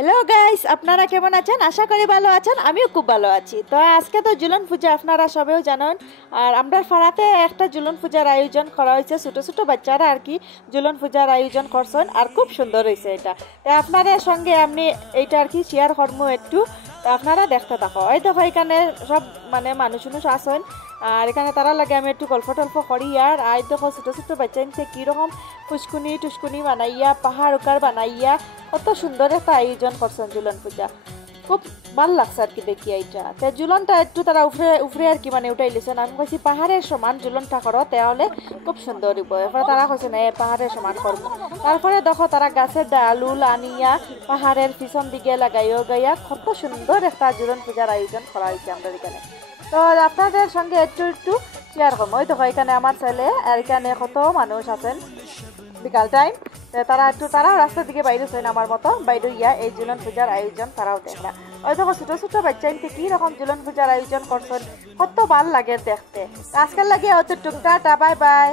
Hello guys, আপনারা কেমন আছেন? আশা করি ভালো আছেন। আমিও খুব ভালো আছি। তো আজকে তো জুলন পূজা, আপনারা সবাই জানেন। আর আমরা পাড়াতে একটা জুলন পূজার আয়োজন করা হয়েছে। ছোটো ছোটো বাচ্চারা আর কি জুলন পূজার আয়োজন করছেন, আর খুব সুন্দর হয়েছে এটা। তো আপনাদের সঙ্গে আমি এইটা আর কি শেয়ার করবো একটু। তো আপনারা দেখতে থাকো। এই দেখো এখানে সব মানুষ আসেন। আর এখানে তারা লাগে আমি একটু গল্প টল্প করি। আর দেখো ছোটো ছোটো বাচ্চা নিতে কীরকম ফুসকুনি টুসকুনি বানাইয়া, পাহাড় উকার বানাইয়া, কত সুন্দর একটা আয়োজন করছেন জুলন পূজা। খুব ভাল লাগছে আর কি দেখি এইটা। তো জুলনটা একটু তারা উফরে উফরে আর কি উঠাই লিছেন। আমি কইছি পাহাড়ের সমান জুলনটা করো, তাহলে খুব সুন্দর হইব। এরপরে তারা কইছে না পাহাড়ের সমান করবো। তারপরে দেখো তারা গাছের ডালুল আনিয়া পাহাড়ের পিছন দিকে লাগাইও গাইয়া কত সুন্দর একটা জুলন পূজার আয়োজন করা হয়েছে আমাদের এখানে। তো আপনাদের সঙ্গে একটু একটু শেয়ার করবো। ওই দেখো এখানে আমার ছেলে, আর এখানে কত মানুষ আছেন বিকাল টাইম। তারাও রাস্তার দিকে বাইরে ছিলেন আমার মতো বাইরে ইয়া এই জুলন পূজার আয়োজন তারাও দেখলা। ওই দেখো ছোটো ছোটো বাচ্চা নিতে কি রকম জুলন পূজার আয়োজন করছেন, কত ভাল লাগে দেখতে। আজকাল লাগে হয়তো টুকটা বাই বাই।